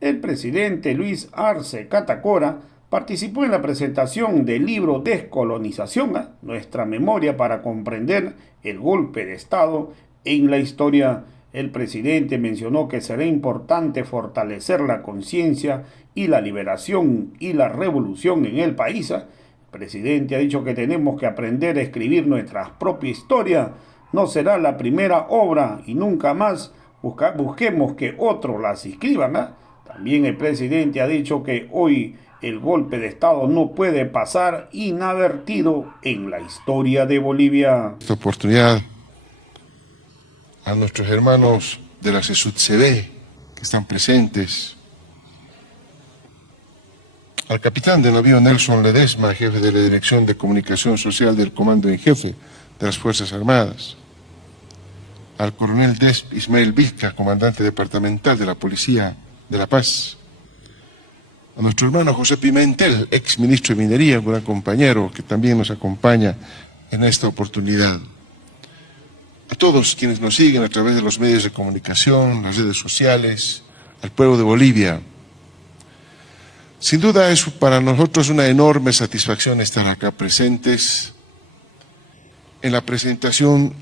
El presidente Luis Arce Catacora participó en la presentación del libro Descolonización, nuestra memoria para comprender el golpe de Estado en la historia. El presidente mencionó que será importante fortalecer la conciencia y la liberación y la revolución en el país. El presidente ha dicho que tenemos que aprender a escribir nuestra propia historia. No será la primera obra y nunca más busquemos que otros las escriban. También el presidente ha dicho que hoy el golpe de Estado no puede pasar inadvertido en la historia de Bolivia. Esta oportunidad a nuestros hermanos de la CESUD-CB que están presentes, al capitán de navío Nelson Ledesma, jefe de la Dirección de Comunicación Social del Comando en Jefe de las Fuerzas Armadas, al coronel Desp Ismael Vizca, comandante departamental de la Policía de La Paz, a nuestro hermano José Pimentel, ex ministro de Minería, un gran compañero que también nos acompaña en esta oportunidad. A todos quienes nos siguen a través de los medios de comunicación, las redes sociales, al pueblo de Bolivia. Sin duda es para nosotros una enorme satisfacción estar acá presentes en la presentación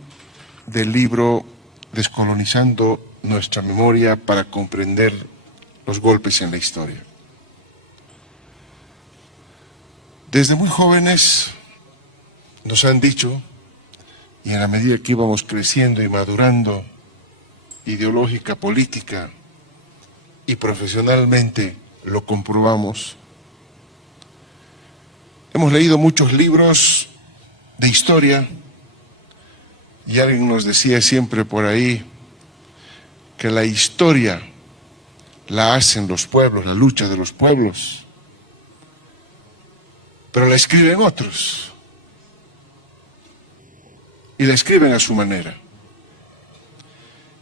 del libro Descolonizando nuestra memoria para comprender los golpes en la historia. Desde muy jóvenes nos han dicho, y en la medida que íbamos creciendo y madurando ideológica, política y profesionalmente, lo comprobamos. Hemos leído muchos libros de historia y alguien nos decía siempre por ahí que la historia la hacen los pueblos, la lucha de los pueblos, pero la escriben otros y la escriben a su manera.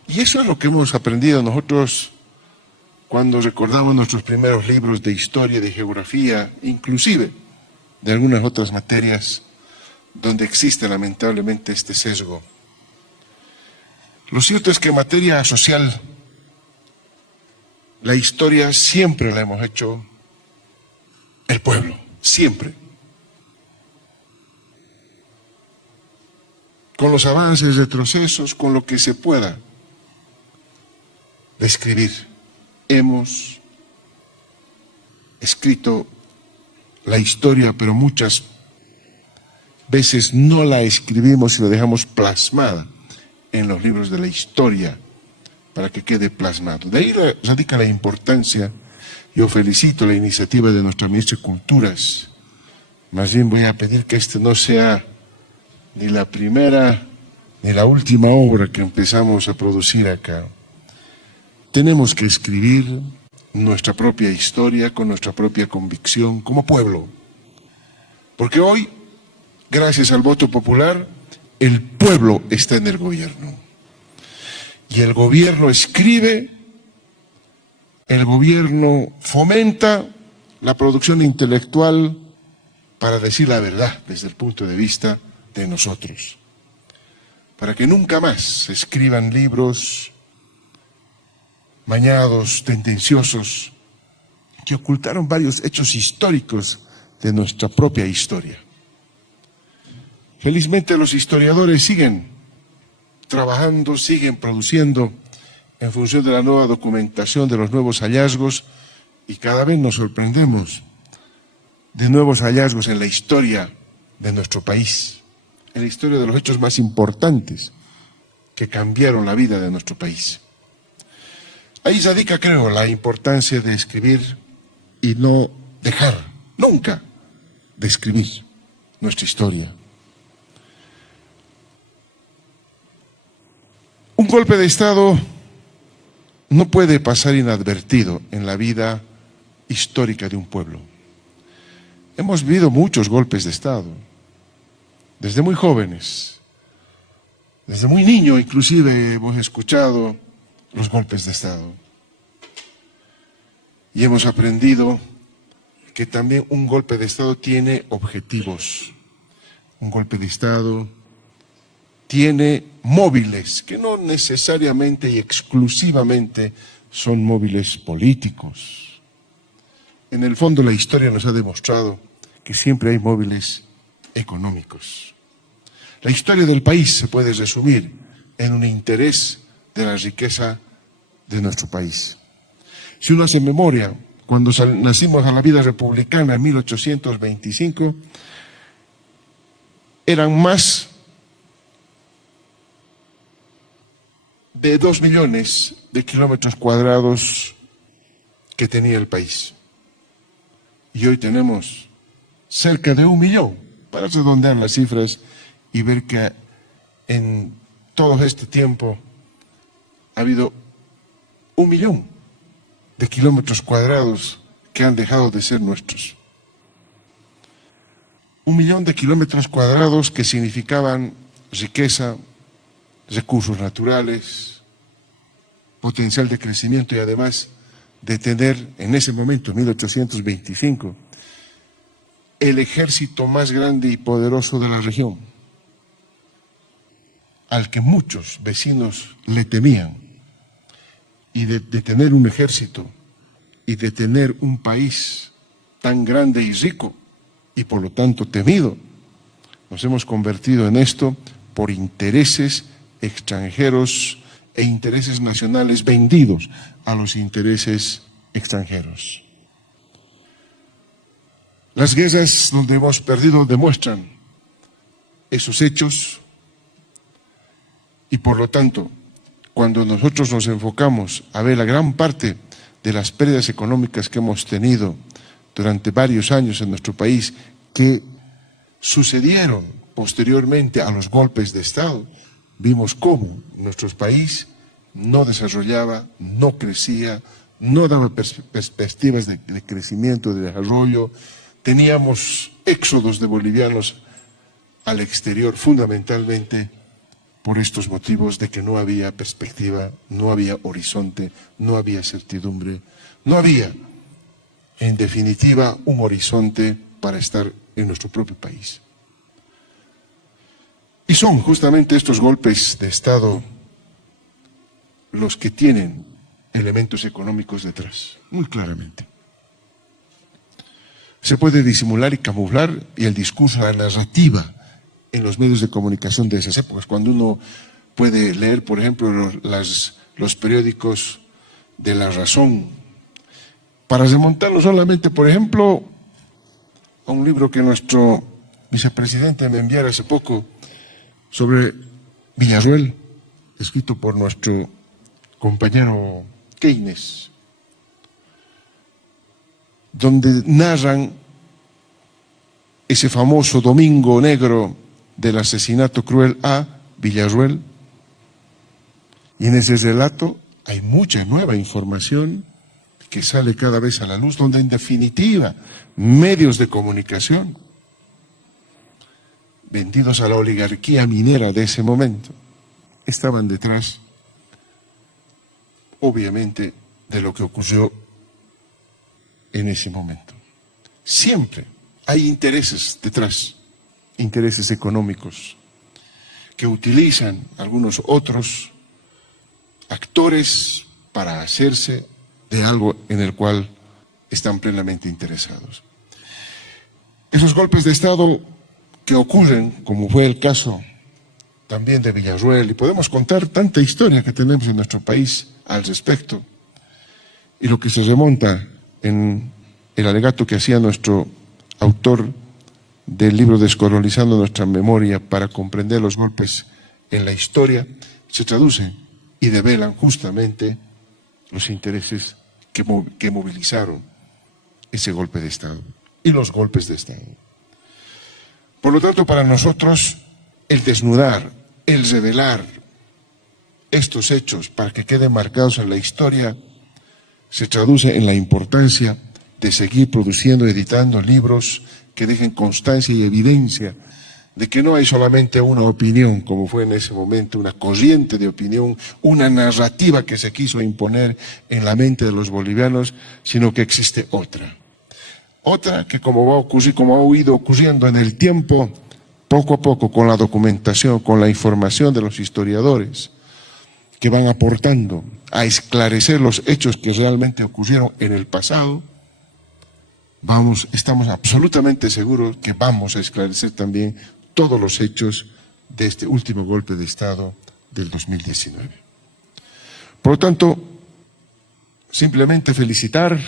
Y eso es lo que hemos aprendido nosotros cuando recordamos nuestros primeros libros de historia, de geografía, inclusive de algunas otras materias donde existe lamentablemente este sesgo. Lo cierto es que en materia social, la historia siempre la hemos hecho el pueblo, siempre. Con los avances, retrocesos, con lo que se pueda describir. Hemos escrito la historia, pero muchas veces no la escribimos y la dejamos plasmada en los libros de la historia para que quede plasmado. De ahí radica la importancia. Yo felicito la iniciativa de nuestra ministra de Culturas. Más bien voy a pedir que este no sea ni la primera ni la última obra que empezamos a producir acá. Tenemos que escribir nuestra propia historia con nuestra propia convicción como pueblo. Porque hoy, gracias al voto popular, el pueblo está en el gobierno. Y el gobierno escribe, el gobierno fomenta la producción intelectual para decir la verdad desde el punto de vista de nosotros. Para que nunca más se escriban libros mañados, tendenciosos, que ocultaron varios hechos históricos de nuestra propia historia. Felizmente los historiadores siguen trabajando, siguen produciendo en función de la nueva documentación, de los nuevos hallazgos, y cada vez nos sorprendemos de nuevos hallazgos en la historia de nuestro país, en la historia de los hechos más importantes que cambiaron la vida de nuestro país. Ahí radica, creo, la importancia de escribir y no dejar nunca de escribir nuestra historia. Un golpe de Estado no puede pasar inadvertido en la vida histórica de un pueblo. Hemos vivido muchos golpes de Estado, desde muy jóvenes, desde muy niño inclusive hemos escuchado los golpes de Estado. Y hemos aprendido que también un golpe de Estado tiene objetivos. Un golpe de Estado tiene móviles que no necesariamente y exclusivamente son móviles políticos. En el fondo, la historia nos ha demostrado que siempre hay móviles económicos. La historia del país se puede resumir en un interés de la riqueza de nuestro país. Si uno hace memoria, cuando nacimos a la vida republicana en 1825, eran más de 2 millones de kilómetros cuadrados que tenía el país. Y hoy tenemos cerca de 1 millón, para redondear las cifras y ver que en todo este tiempo ha habido 1 millón de kilómetros cuadrados que han dejado de ser nuestros. 1 millón de kilómetros cuadrados que significaban riqueza, recursos naturales, potencial de crecimiento y además de tener en ese momento, 1825, el ejército más grande y poderoso de la región, al que muchos vecinos le temían, y de tener un ejército y de tener un país tan grande y rico y por lo tanto temido, nos hemos convertido en esto por intereses extranjeros e intereses nacionales vendidos a los intereses extranjeros. Las guerras donde hemos perdido demuestran esos hechos y por lo tanto, cuando nosotros nos enfocamos a ver la gran parte de las pérdidas económicas que hemos tenido durante varios años en nuestro país, que sucedieron posteriormente a los golpes de Estado, vimos cómo nuestro país no desarrollaba, no crecía, no daba perspectivas de crecimiento, de desarrollo. Teníamos éxodos de bolivianos al exterior, fundamentalmente por estos motivos de que no había perspectiva, no había horizonte, no había certidumbre, no había, en definitiva, un horizonte para estar en nuestro propio país. Y son justamente estos golpes de Estado los que tienen elementos económicos detrás, muy claramente. Se puede disimular y camuflar, y el discurso, la narrativa en los medios de comunicación de esas épocas, cuando uno puede leer, por ejemplo, los periódicos de La Razón, para remontarlo solamente, por ejemplo, a un libro que nuestro vicepresidente me enviara hace poco sobre Villarroel, escrito por nuestro compañero Keynes, donde narran ese famoso domingo negro del asesinato cruel a Villarroel. Y en ese relato hay mucha nueva información que sale cada vez a la luz, donde en definitiva medios de comunicación vendidos a la oligarquía minera de ese momento estaban detrás, obviamente, de lo que ocurrió en ese momento. Siempre hay intereses detrás, intereses económicos, que utilizan algunos otros actores para hacerse de algo en el cual están plenamente interesados. Esos golpes de Estado que ocurren, como fue el caso también de Villarroel, y podemos contar tanta historia que tenemos en nuestro país al respecto, y lo que se remonta en el alegato que hacía nuestro autor del libro Descolonizando nuestra memoria para comprender los golpes en la historia, se traduce y develan justamente los intereses que movilizaron ese golpe de Estado y los golpes de Estado. Por lo tanto, para nosotros, el desnudar, el revelar estos hechos para que queden marcados en la historia, se traduce en la importancia de seguir produciendo, editando libros que dejen constancia y evidencia de que no hay solamente una opinión, como fue en ese momento, una corriente de opinión, una narrativa que se quiso imponer en la mente de los bolivianos, sino que existe otra. Otra que, como va a ocurrir, como ha ido ocurriendo en el tiempo, poco a poco, con la documentación, con la información de los historiadores, que van aportando a esclarecer los hechos que realmente ocurrieron en el pasado, estamos absolutamente seguros que vamos a esclarecer también todos los hechos de este último golpe de Estado del 2019. Por lo tanto, simplemente felicitar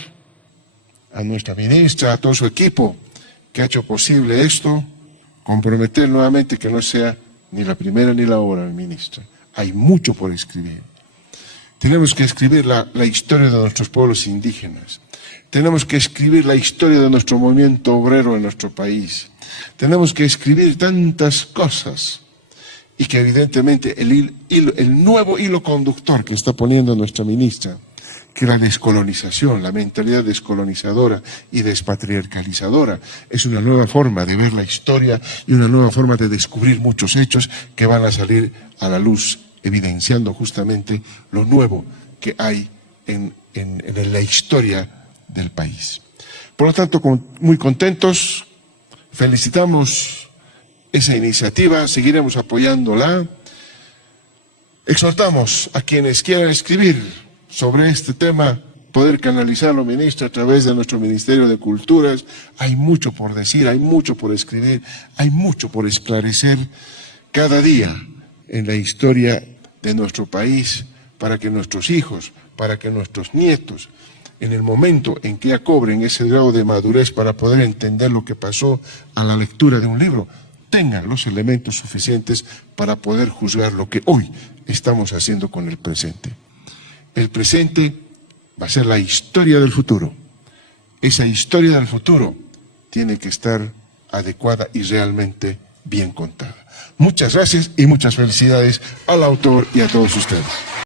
a nuestra ministra, a todo su equipo que ha hecho posible esto, comprometer nuevamente que no sea ni la primera ni la hora, ministra. Hay mucho por escribir. Tenemos que escribir la historia de nuestros pueblos indígenas. Tenemos que escribir la historia de nuestro movimiento obrero en nuestro país. Tenemos que escribir tantas cosas y que evidentemente el nuevo hilo conductor que está poniendo nuestra ministra, que la descolonización, la mentalidad descolonizadora y despatriarcalizadora, es una nueva forma de ver la historia y una nueva forma de descubrir muchos hechos que van a salir a la luz, evidenciando justamente lo nuevo que hay en la historia del país. Por lo tanto, muy contentos, felicitamos esa iniciativa, seguiremos apoyándola. Exhortamos a quienes quieran escribir sobre este tema, poder canalizarlo, ministro, a través de nuestro Ministerio de Culturas. Hay mucho por decir, hay mucho por escribir, hay mucho por esclarecer cada día en la historia de nuestro país, para que nuestros hijos, para que nuestros nietos, en el momento en que ya cobren ese grado de madurez para poder entender lo que pasó a la lectura de un libro, tengan los elementos suficientes para poder juzgar lo que hoy estamos haciendo con el presente. El presente va a ser la historia del futuro. Esa historia del futuro tiene que estar adecuada y realmente bien contada. Muchas gracias y muchas felicidades al autor y a todos ustedes.